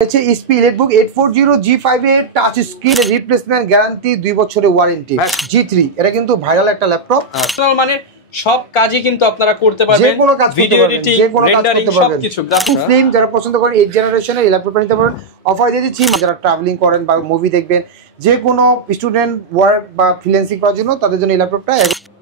হচ্ছে HP EliteBook 840 G5 এর touch screen replacement guarantee 2 বছরের ওয়ারেন্টি G3 এটা কিন্তু ভাইরাল একটা ল্যাপটপ মানে সব কাজই কিন্তু আপনারা করতে পারবেন যে কোনো কাজ ভিডিও এডিটিং রেন্ডারিং সবকিছু স্লিম যারা পছন্দ করেন 8 জেনারেশনের এই ল্যাপটপটা নিতে পারেন অফার দিয়ে দিচ্ছি যারা ট্রাভেলিং করেন বা মুভি দেখবেন যে কোনো স্টুডেন্ট ওয়ার্ক বা ফ্রিল্যান্সিং করার জন্য তাদের জন্য এই ল্যাপটপটা।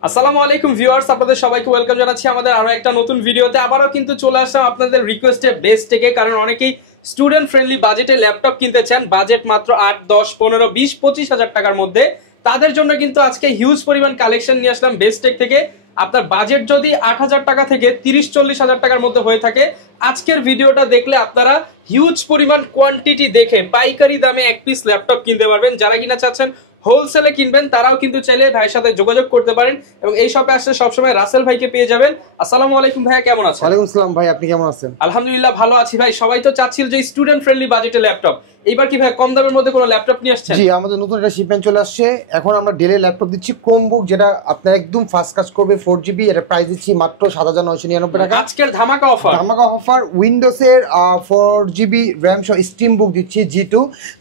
আসসালামু আলাইকুম ভিউয়ার্স, আপনাদের সবাইকে ওয়েলকাম জানাচ্ছি আমাদের আরো একটা নতুন ভিডিওতে। আবারও কিন্তু চলে আসলাম আপনাদের রিকোয়েস্টে বেস্ট থেকে, কারণ অনেকেই স্টুডেন্ট ফ্রেন্ডলি বাজেটে ল্যাপটপ কিনতে চান, বাজেট মাত্র 8, 10, 15, 20, 25 হাজার টাকার মধ্যে। তাদের জন্য কিন্তু আজকে হিউজ পরিমাণ কালেকশন নিয়ে আসলাম বেস্ট টেক থেকে। আপনার বাজেট যদি 8,000 টাকা থেকে 30-40 হাজার টাকার মধ্যে হয়ে থাকে, আজকের ভিডিওটা দেখলে আপনারা হিউজ পরিমাণ কোয়ান্টিটি দেখে পাইকারি দামে এক পিস ল্যাপটপ কিনতে পারবেন। যারা কিনা চাচ্ছেন হোলসেলে কিনবেন তারাও কিন্তু চাইলে ভাইয়ের সাথে যোগাযোগ করতে পারেন এবং এই শপে আসলে সবসময় রাসেল ভাইকে পেয়ে যাবেন। আসসালামু আলাইকুম ভাইয়া, কেমন আছেন? ওয়ালাইকুম আসসালাম ভাই, আপনি কেমন আছেন? আলহামদুলিল্লাহ ভালো আছি ভাই। সবাই তো চাচ্ছিল যে স্টুডেন্ট ফ্রেন্ডলি বাজেটে ল্যাপটপ, এইবার কি ভাই কম দামের মধ্যে কোনো ল্যাপটপ নিয়ে আসছেন? জি, আমাদের নতুন একটা শিপমেন্ট চলে আসছে। এখন আমরা ডেলে ল্যাপটপ দিচ্ছি ক্রোমবুক, যেটা আপনার একদম ফাস্ট কাজ করবে 4GB। এটা প্রাইস দিচ্ছি মাত্র 7,999 টাকা। আজকের ধামাকা অফার, ধামাকা অফার। উইন্ডোজের 4GB র্যাম সহ স্টিম বুক দিচ্ছি G2,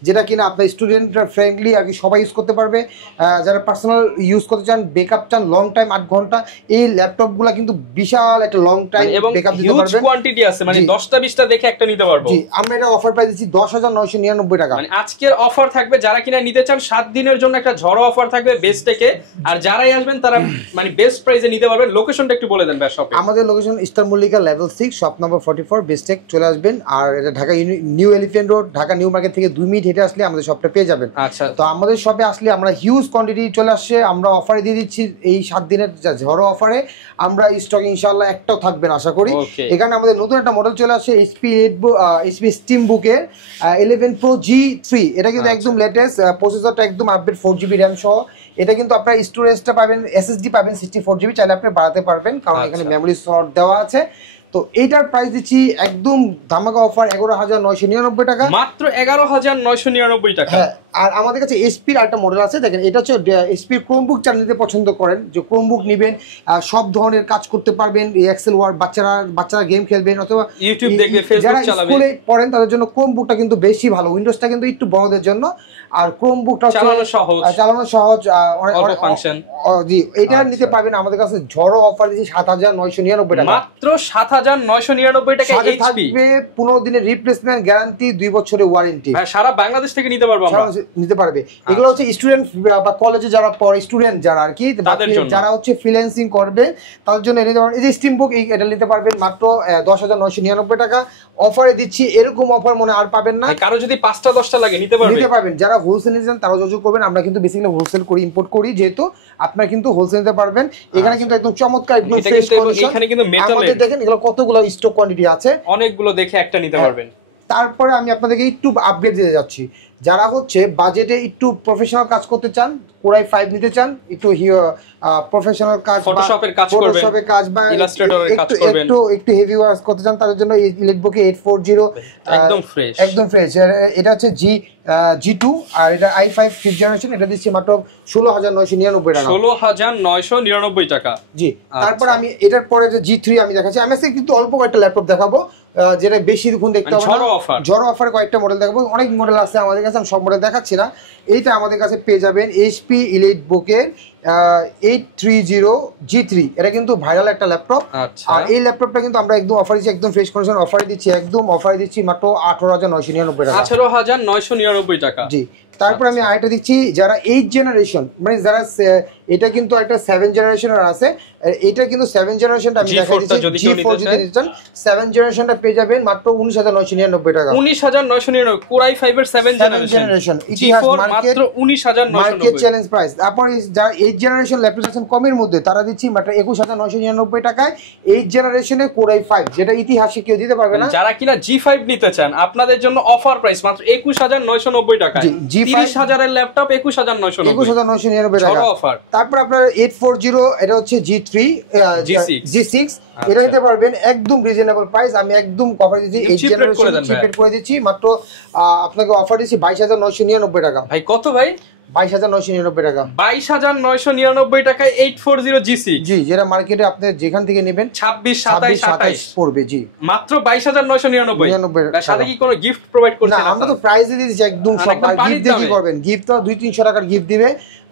যেটা কিনা আপনার স্টুডেন্ট ফ্রেন্ডলি আর কি সবাই ইউজ করতে পারবে। যারা পার্সোনাল ইউজ করতে চান, বেকআপ চান লং টাইম 8 ঘন্টা, এই ল্যাপটপগুলো কিন্তু বিশাল একটা লং টাইম বেকআপ দিতে পারবে। হিউজ কোয়ান্টিটি আছে, মানে 10টা 20টা দেখে একটা নিতে পারবো। জি, আমরা এটা অফার প্রাইস দিচ্ছি 10,999 টাকা। মানে আজকের অফার থাকবে, যারা কিনা নিতে চান 7 দিনের জন্য একটা ঝড়ো অফার থাকবে বেস্ট থেকে। আর যারাই আসবেন তারা মানে বেস্ট প্রাইসে নিতে পারবেন। লোকেশনটা একটু বলে দেন ভাই শপে। আমাদের location Eastern Mallika level 6 shop number 44 best tech চলে আসবেন। আর এটা Dhaka new elephant Road, Dhaka New Market থেকে 2 মিনিট হেঁটে আসলে আমাদের শপটা পেয়ে যাবেন। আচ্ছা, তো আমাদের শপে আসলে আমরা হিউজ কোয়ান্টিটি চলে আসছে, আমরা অফারে দিয়ে দিচ্ছি। এই 7 দিনের ঝড়ো অফারে আমরা স্টক ইনশাআল্লাহ একটাও থাকবেন আশা করি। এখানে আমাদের নতুন একটা মডেল চলে আসছে HP স্টিম বুকের 11 Pro G3। এটা কিন্তু একদম লেটেস্ট, প্রসেসরটা একদম আপডেট 4GB র্যাম সহ। এটা কিন্তু আপনার স্টোরেজটা পাবেন SSD পাবেন 64GB, চাইলে আপনি বাড়াতে পারবেন কারণ এখানে মেমোরি স্লট দেওয়া আছে। তো এইটার প্রাইস দিচ্ছি একদম ধামাকা অফার 11,999 টাকা, মাত্র 11,999 টাকা। হ্যাঁ। আর আমাদের কাছে এসপির একটা মডেল আছে, দেখেন এটা হচ্ছে এসপির ক্রোমবুক। যারা নিতে পছন্দ করেন যে ক্রোমবুক নেবেন, সব ধরনের কাজ করতে পারবেন, এক্সেল ওয়ার্ড, বাচ্চারা গেম খেলবেন অথবা ইউটিউব দেখবে, ফেসবুক চালাবেন, স্কুলে পড়েন তাদের জন্য ক্রোমবুকটা কিন্তু বেশি ভালো। উইন্ডোজটা কিন্তু একটু বড়দের জন্য, আর ক্রোমবুকটা চালানো সহজ, অনেক ফাংশন। জি, এটা নিতে পারবেন আমাদের কাছে ঝড়ো অফার দিচ্ছি 7,999 টাকা, মাত্র 7,999 টাকা। থাকবে 15 দিনের রিপ্লেসমেন্ট গ্যারান্টি, 2 বছরের ওয়ারেন্টি। সারা বাংলাদেশ থেকে নিতে পারবো আমরা, নিতে পারবে। এগুলো হচ্ছে স্টুডেন্ট বা কলেজে যারা পড়ে, স্টুডেন্ট যারা আর কি, যারা হচ্ছে ফ্রিল্যান্সিং করবে তাদের জন্য নিতে পারবেন। এই যে স্টিম বুক, এটা নিতে পারবেন মাত্র 10,999 টাকা অফারে দিচ্ছি। এরকম অফার মনে আর পাবেন না। কারো যদি 5টা 10টা লাগে নিতে পারবেন। যারা হোলসেল নিতে চান তারা যোগাযোগ করবেন। আমরা কিন্তু বেসিক্যালি হোলসেল করি, ইম্পোর্ট করি, যেহেতু আপনারা কিন্তু হোলসেল নিতে পারবেন। এখানে কিন্তু একদম চমৎকার, একদম ফ্রেশ কন্ডিশন। এখানে কিন্তু মেটালের দেখেন এগুলো কতগুলো স্টক কোয়ান্টিটি আছে, অনেকগুলো দেখে একটা নিতে পারবেন। তারপরে আমি আপনাদেরকে একটু আপগ্রেড দিতে যাচ্ছি। যারা হচ্ছে বাজেটে একটু প্রফেশনাল কাজ করতে চান, কোরাই 5 নিতে চান, একটু প্রফেশনাল কাজ, ফটোশপের কাজ বা ইলাস্ট্রেটরের কাজ করবেন, একটু হেভি ওয়ার্ক করতে চান, তাদের জন্য এই EliteBook 840 একদম ফ্রেশ। এটা হচ্ছে G2 আর এটা i5 5th জেনারেশন। এটা দিচ্ছি মাত্র 16,999 টাকা। 16,999 টাকা। জি, তারপর আমি এটার পরে যে G3 আমি দেখাচ্ছি। আমি আজকে কিন্তু অল্প কয়েকটা ল্যাপটপ দেখাবো, যেটা বেশি দেখুন দেখতে হবে না। ঝড়ো অফারে কয়েকটা মডেল দেখাবো, অনেক মডেল আছে আমাদের কাছে, আমি সব মডেল দেখাচ্ছি না। এইটা আমাদের কাছে পেয়ে যাবেন HP EliteBook 830 G3। এটা কিন্তু ভাইরাল একটা ল্যাপটপ। আর এই ল্যাপটপটা কিন্তু আমরা একদম অফার দিচ্ছি, একদম ফ্রেশ কন্ডিশন অফারে দিচ্ছি, একদম অফারে দিচ্ছি মাত্র 18,999 টাকা। 18,999 টাকা। জি, তারপর আমি আরেকটা দিচ্ছি যারা 8 জেনারেশন, মানে যারা এটা কিন্তু একটা 7 জেনারেশনের আছে। এটা কিন্তু 7 জেনারেশনটা আমি দেখাই দিচ্ছি। G4 যদি নিতে চান 7 জেনারেশনটা পেয়ে যাবেন মাত্র 19,999 টাকা। 19,999 কোরাই 5 এর 7 জেনারেশন ইতিহাস মাত্র 19,999 মার্কেট চ্যালেঞ্জ প্রাইস। তারপর যারা 8 জেনারেশন ল্যাপটপ আছেন কমের মধ্যে, তারা দিচ্ছি মাত্র 21,999 টাকায় 8 জেনারেশনের কোরাই 5, যেটা ইতিহাসে কেউ দিতে পারবে না। যারা কিনা G5 নিতে চান আপনাদের জন্য অফার প্রাইস মাত্র 21,990 টাকা। 30,000 এর ল্যাপটপ 21,999 টাকা অফার। তারপর আপনার 840 এটা হচ্ছে G3 G6 এটা নিতে পারবেন একদম রিজনেবল প্রাইস। আমি একদম কভার দিচ্ছি 8 জেনারেশন চিপেট করে দিচ্ছি মাত্র আপনাকে অফার দিচ্ছি 22,999 টাকা। ভাই কত ভাই? 22,999 টাকা। 22,999 টাকায় 840 G6 জি, যেটা মার্কেটে আপনি যেখান থেকে নেবেন 26 27 28 পড়বে। জি, মাত্র 22,999 সাথে কি কোনো গিফট প্রোভাইড করছেন? না, আমরা তো প্রাইস দিয়ে দিচ্ছি একদম সব। গিফট দিয়ে কি করবেন? গিফট তো 200-300 টাকার গিফট দিবে,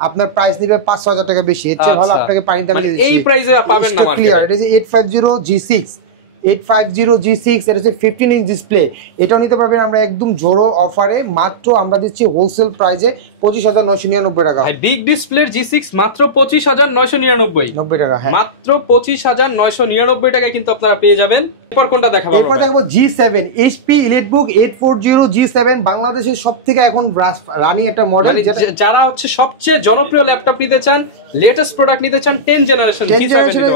আপনার প্রাইস নিবে 5,000 টাকা বেশি। এর চেয়ে ভালো আপনাকে পানি দামে দিয়ে দিচ্ছি। এই প্রাইসে পাবেন না মার্কেটে। ক্লিয়ার, এটা হচ্ছে 850 G6, 850 G6, এটা হচ্ছে 15 ইঞ্চ ডিসপ্লে। এটাও নিতে পারবেন আমরা একদম জোরো অফারে, মাত্র আমরা দিচ্ছি হোলসেল প্রাইসে 25,999 টাকা। বিগ ডিসপ্লের G6 মাত্র 25,999 টাকা। হ্যাঁ, মাত্র 25,999 টাকায় কিন্তু আপনারা পেয়ে যাবেন। এরপর কোনটা দেখাবো? এরপর দেখাবো G7, HP EliteBook 840 G7, বাংলাদেশের সবথেকে এখন রানিং একটা মডেল। যারা হচ্ছে সবচেয়ে জনপ্রিয় ল্যাপটপ নিতে চান, লেটেস্ট প্রোডাক্ট নিতে চান, 10 জেনারেশন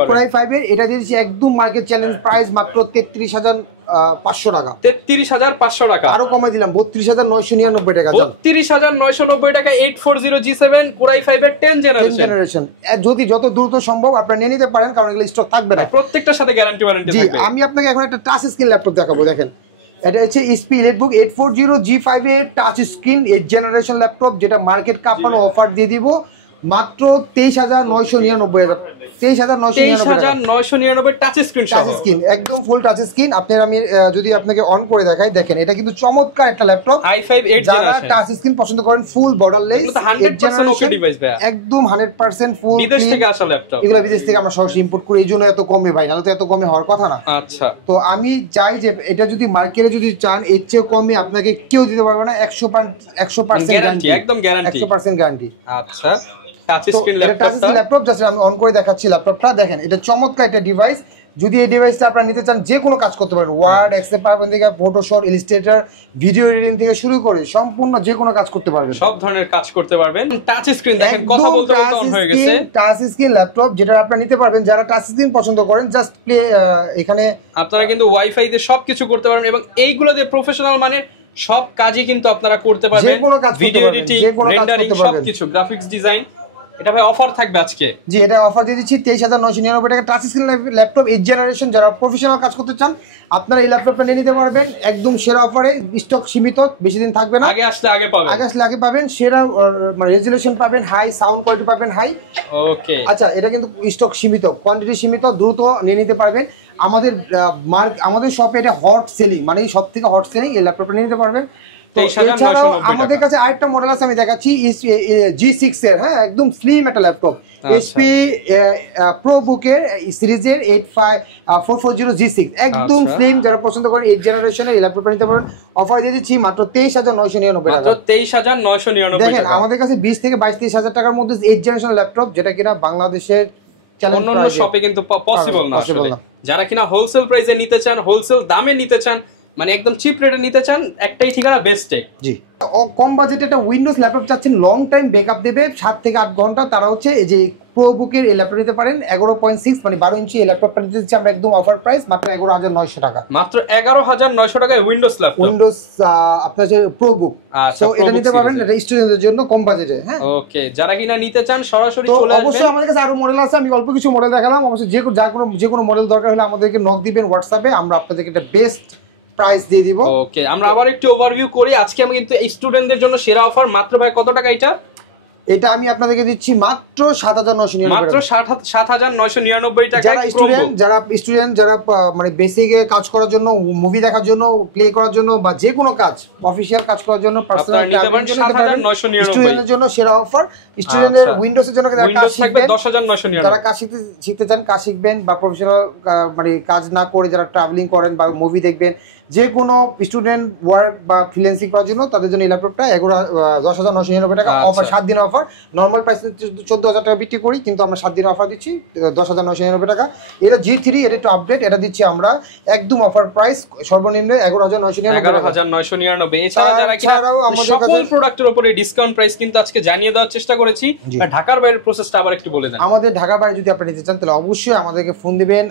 Core i5 এর, এটা দিয়েছি একদম মার্কেট চ্যালেঞ্জ প্রাইস মাত্র 33,500 টাকা। 33,500 টাকা। আরো কমাই দিলাম 32,999 টাকা। 32,999 টাকা 840 G7 Core i5 এর 10 জেনারেশন। যদি যত দ্রুত সম্ভব আপনারা নিয়ে নিতে পারেন, কারণ এগুলো স্টক থাকবে না। প্রত্যেকটার সাথে গ্যারান্টি ওয়ারেন্টি থাকবে। আমি আপনাকে এখন একটা টাচ স্ক্রিন ল্যাপটপ দেখাবো। দেখেন, এটা হচ্ছে HP EliteBook 840 G5 এর টাচ স্ক্রিন 8 জেনারেশন ল্যাপটপ, যেটা মার্কেট কাঁপানো অফার দিয়ে দিব মাত্র 23,999 23,999 টাচ স্ক্রিন সহ। টাচ স্ক্রিন, একদম ফুল টাচ স্ক্রিন। আমি যদি আপনাকে অন করে দেখাই, দেখেন এটা কিন্তু চমৎকার একটা ল্যাপটপ। i5 8 যারা টাচ স্ক্রিন পছন্দ করেন, ফুল বর্ডারলেস, এটা 100% ওকে ডিভাইস ভাই, একদম 100% ফুল। বিদেশ থেকে আসা ল্যাপটপ, এগুলো বিদেশ থেকে আমরা সরাসরি ইম্পোর্ট করি, এইজন্য এত কমে ভাই, নাহলে তো এত কমে হওয়ার কথা না। আচ্ছা, তো আমি চাই যে এটা যদি মার্কেটে যদি চান, এর চেয়ে কমে আপনাকে কেউ দিতে পারবে না। 100% গ্যারান্টি, একদম গ্যারান্টি, 100% গ্যারান্টি। আচ্ছা, টাচ স্ক্রিন ল্যাপটপ জাস্ট আমি অন করে দেখাচ্ছি ল্যাপটপটা। দেখেন, এটা চমৎকার একটা ডিভাইস। যদি এই ডিভাইসটা আপনারা নিতে চান, যে কোনো কাজ করতে পারেন, ওয়ার্ড, এক্সেল, পাওয়ারপয়েন্ট থেকে ফটোশপ, ইলাস্ট্রেটর, ভিডিও এডিটিং থেকে শুরু করে সম্পূর্ণ যে কোনো কাজ করতে পারবেন, সব ধরনের কাজ করতে পারবেন। টাচ স্ক্রিন দেখেন, কথা বলতে বলতে অন হয়ে গেছে। টাচ স্ক্রিন ল্যাপটপ যেটা আপনারা নিতে পারবেন, যারা টাচ স্ক্রিন পছন্দ করেন, জাস্ট প্লে এখানে আপনারা কিন্তু ওয়াইফাই দিয়ে সবকিছু করতে পারবেন, এবং এইগুলো দিয়ে প্রফেশনাল মানে সব কাজই কিন্তু আপনারা করতে পারবেন। যে কোনো কাজ, ভিডিও এডিটিং, রেন্ডারিং, সবকিছু, গ্রাফিক্স ডিজাইন। এটা ভাই অফার থাকবে আজকে। জি, এটা অফার দিয়ে দিচ্ছি 23,999 টাকা। টাচ স্ক্রিন ল্যাপটপ 8 জেনারেশন, যারা প্রফেশনাল কাজ করতে চান, আপনারা এই ল্যাপটপটা নিয়ে নিতে পারবেন একদম সেরা অফারে। স্টক সীমিত, বেশি দিন থাকবে না। আগে আসলে আগে পাবেন, আগে পাবেন। সেরা মানে রেজুলেশন পাবেন, হাই সাউন্ড কোয়ালিটি পাবেন, হাই। ওকে, আচ্ছা, এটা কিন্তু স্টক সীমিত, কোয়ান্টিটি সীমিত, দ্রুত নিয়ে নিতে পারবেন। আমাদের শপে এটা হট সেলিং, মানে সবথেকে হট সেলিং এই ল্যাপটপটা নিয়ে নিতে পারবেন। এছাড়াও আমাদের কাছে আরেকটা মডেল আছে, আমি দেখাচ্ছি G6 এর। হ্যাঁ, একদম স্লিম একটা ল্যাপটপ, HP ProBook-এর সিরিজের 440 G6, একদম স্লিম। যারা পছন্দ করেন 8 জেনারেশনের এই ল্যাপটপটা নিতে পারেন। অফার দিয়ে দিচ্ছি মাত্র 23,999 টাকা। 23,999 দেখেন, আমাদের কাছে 20 থেকে 22-23 হাজার টাকার মধ্যে 8 জেনারেশন ল্যাপটপ, যেটা কিনা বাংলাদেশের অন্যান্য শপে কিন্তু পসিবল না আসলে। যারা কিনা হোলসেল প্রাইসে নিতে চান, হোলসেল দামে নিতে চান, মানে একদম চিপ রেটে নিতে চান, একটাই ঠিকানা, বেস্ট টেক। জি, কম বাজেটে একটা উইন্ডোজ ল্যাপটপ চাচ্ছেন, লং টাইম ব্যাকআপ দেবে 7 থেকে 8 ঘন্টা, তারা হচ্ছে এই যে প্রোবুকের এই ল্যাপটপ নিতে পারেন। 11.6 মানে 12 ইঞ্চি এই ল্যাপটপটা নিতে দিচ্ছি আমরা একদম অফার প্রাইস মাত্র 11,900 টাকা। মাত্র 11,900 টাকায় উইন্ডোজ ল্যাপটপ, উইন্ডোজ আপনার যে প্রোবুক। সো এটা নিতে পারবেন, এটা স্টুডেন্টদের জন্য কম বাজেটে। হ্যাঁ, ওকে, যারা কিনা নিতে চান সরাসরি চলে আসবেন। অবশ্যই আমাদের কাছে আরো মডেল আছে, আমি অল্প কিছু মডেল দেখালাম। অবশ্যই যে কোনো মডেল দরকার হলে আমাদেরকে নক দিবেন হোয়াটসঅ্যাপে, আমরা আপনাদেরকে একটা বেস্ট প্রাইস দিয়ে দিব। ওকে, আমরা আবার একটু ওভারভিউ করি। আজকে আমি কিন্তু স্টুডেন্টদের জন্য সেরা অফার। মাত্র ভাই কত টাকা এটা আমি আপনাদেরকে দিচ্ছি মাত্র 7,999 টাকা। মাত্র 7,999 টাকা। যারা স্টুডেন্ট যারা মানে বেসিক কাজ করার জন্য, মুভি দেখার জন্য, প্লে করার জন্য, বা যে কোনো কাজ, অফিশিয়াল কাজ করার জন্য, পার্সোনাল স্টুডেন্টের জন্য সেরা অফার। স্টুডেন্টের উইন্ডোজের জন্য যারা কাজ শিখবেন, 10,999। যারা কাজ শিখতে চান, কাজ শিখবেন, বা প্রফেশনাল মানে কাজ না করে যারা ট্রাভেলিং করেন বা মুভি দেখবেন, যে কোনো স্টুডেন্ট ওয়ার্ক বা ফ্রিল্যান্সিং করার জন্য, তাদের জন্য এই ল্যাপটপটা 10,999 টাকা অফার। 7 দিন অফার। নর্মাল প্রাইস 14,000 টাকা বিক্রি করি, কিন্তু আমরা 7 দিন অফার দিচ্ছি 10,999 টাকা। এটা G3, এটা একটু আপডেট, এটা দিচ্ছি আমরা একদম অফার প্রাইস সর্বনিম্ন 11,999। এছাড়া যারা কিনা সকল প্রোডাক্টের উপরে ডিসকাউন্ট প্রাইস কিন্তু আজকে জানিয়ে দেওয়ার চেষ্টা করেছি। ঢাকার বাইরের প্রসেসটা আবার একটু বলে দেন। আমাদের ঢাকার বাইরে যদি আপনি নিতে চান, তাহলে অবশ্যই আমাদেরকে ফোন দিবেন,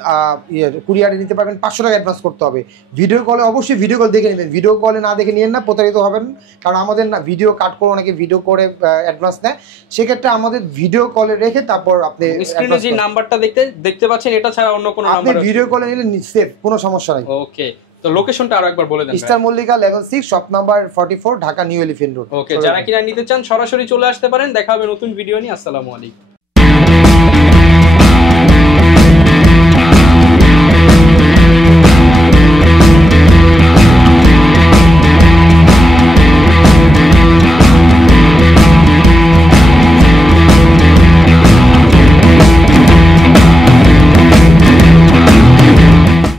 কুরিয়ারে নিতে পারবেন। 500 টাকা অ্যাডভান্স করতে হবে। ভিডিও কলে অবশ্যই ভিডিও কল দেখে নেবেন, ভিডিও কলে না দেখে নিয়েন না, প্রতারিত হবেন। কারণ আমাদের না ভিডিও কাট করে অনেকে ভিডিও করে অ্যাডভান্স নেয়, সেক্ষেত্রে আমাদের ভিডিও কলে রেখে তারপর আপনি স্ক্রিনে যে নাম্বারটা দেখতে পাচ্ছেন, এটা ছাড়া অন্য কোনো নাম্বার ভিডিও কলে নিলে সেফ, কোনো সমস্যা নাই। ওকে, তো লোকেশনটা আরো একবার বলে দেন। Star Mallika level 6 shop number 44 Dhaka new elephant road. Okay, যারা কিনা নিতে চান সরাসরি চলে আসতে পারেন। দেখা হবে নতুন ভিডিও নিয়ে। আসসালামু আলাইকুম।